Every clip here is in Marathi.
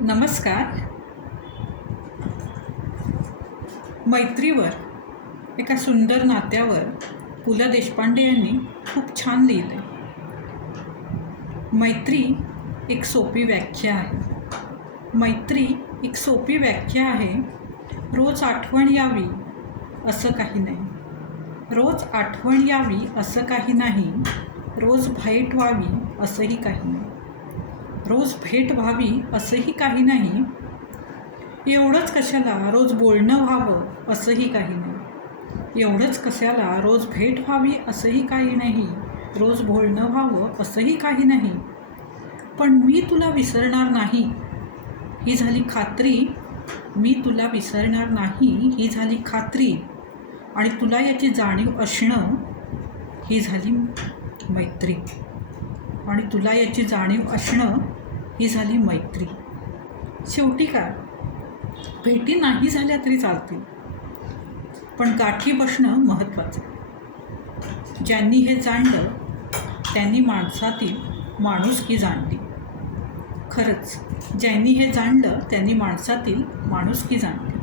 नमस्कार. मैत्रीवर एका सुंदर नात्यावर पु ल देशपांडे यांनी खूप छान लिहिलं आहे. मैत्री एक सोपी व्याख्या आहे. मैत्री एक सोपी व्याख्या आहे. रोज आठवण यावी असं काही नाही. रोज आठवण यावी असं काही नाही. रोज भेट व्हावी असंही काही नाही. रोज भेट व्हावी असंही काही नाही. एवढंच कशाला रोज बोलणं व्हावं असंही काही नाही. एवढंच कशाला रोज भेट व्हावी असंही काही नाही. रोज बोलणं व्हावं असंही काही नाही. पण मी तुला विसरणार नाही ही झाली खात्री. मी तुला विसरणार नाही ही झाली खात्री. आणि तुला याची जाणीव असणं ही झाली मैत्री. आणि तुला याची जाणीव असणं ही झाली मैत्री. शेवटी काय, भेटी नाही झाल्या तरी चालतील, पण गाठी बसणं महत्त्वाचं. ज्यांनी हे जाणलं त्यांनी माणसातील माणुसकी जाणली. खरंच, ज्यांनी हे जाणलं त्यांनी माणसातील माणुसकी जाणली.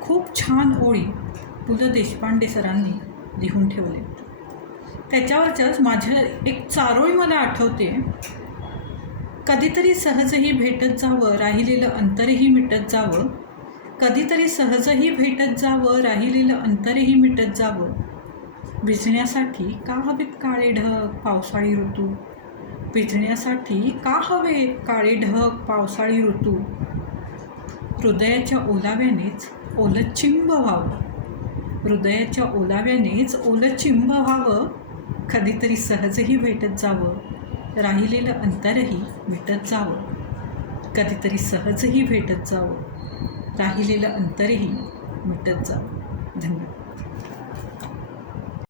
खूप छान ओळी पु ल देशपांडे सरांनी लिहून ठेवले. त्याच्यावरच्याच माझ्या एक चारोळी मला आठवते. कधीतरी सहजही भेटत जावं, राहिलेलं अंतरही मिटत जावं. कधीतरी सहजही भेटत जावं, राहिलेलं अंतरही मिटत जावं. भिजण्यासाठी का हवेत काळे ढग पावसाळी ऋतू. भिजण्यासाठी का हवेत काळे ढग पावसाळी ऋतू. हृदयाच्या ओलाव्यानेच ओलचिंब व्हावं. हृदयाच्या ओलाव्यानेच ओलचिंब व्हावं. कधीतरी सहजही भेटत जावं, राहिलेलं अंतरही मिटत जावं. कधीतरी सहजही भेटत जावं, राहिलेलं अंतरही मिटत जावं. धन्यवाद.